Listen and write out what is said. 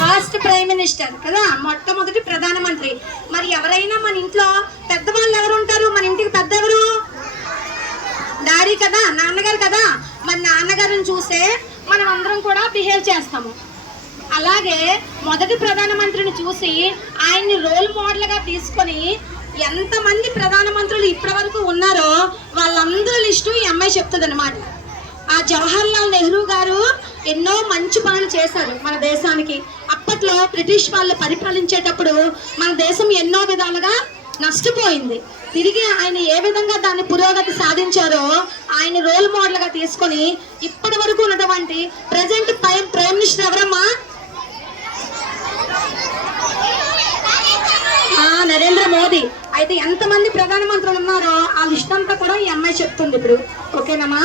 First prime minister కదా, మొట్టమొదటి ప్రధానమంత్రి. మరి ఎవరైనా మన ఇంట్లో పెద్దవాళ్ళు ఎవరు ఉంటారు? మన ఇంటికి పెద్ద ఎవరు? డాడీ కదా, నాన్నగారు కదా. మరి నాన్నగారిని చూసే మనం అందరం కూడా బిహేవ్ చేస్తాము. అలాగే మొదటి ప్రధానమంత్రిని చూసి ఆయన్ని రోల్ మోడల్గా తీసుకొని ఎంతమంది ప్రధానమంత్రులు ఇప్పటి వరకు ఉన్నారో వాళ్ళందరూ లిస్టు ఈ అమ్మాయి చెప్తుంది అనమాట. ఆ జవహర్లాల్ నెహ్రూ గారు ఎన్నో మంచి పనులు చేశారు మన దేశానికి. అప్పట్లో బ్రిటిష్ వాళ్ళు పరిపాలించేటప్పుడు మన దేశం ఎన్నో విధాలుగా నష్టపోయింది. తిరిగి ఆయన ఏ విధంగా దాన్ని పురోగతి సాధించారో ఆయన రోల్ మోడల్గా తీసుకొని ఇప్పటి వరకు ఉన్నటువంటి ప్రజెంట్ ప్రైమ్ మినిస్టర్ ఎవరమ్మా? నరేంద్ర మోదీ. అయితే ఎంతమంది ప్రధానమంత్రులు ఉన్నారో ఆ లిస్ట్ అంతా కూడా ఈ అమ్మాయి చెప్తుంది ఇప్పుడు. ఓకేనమ్మా?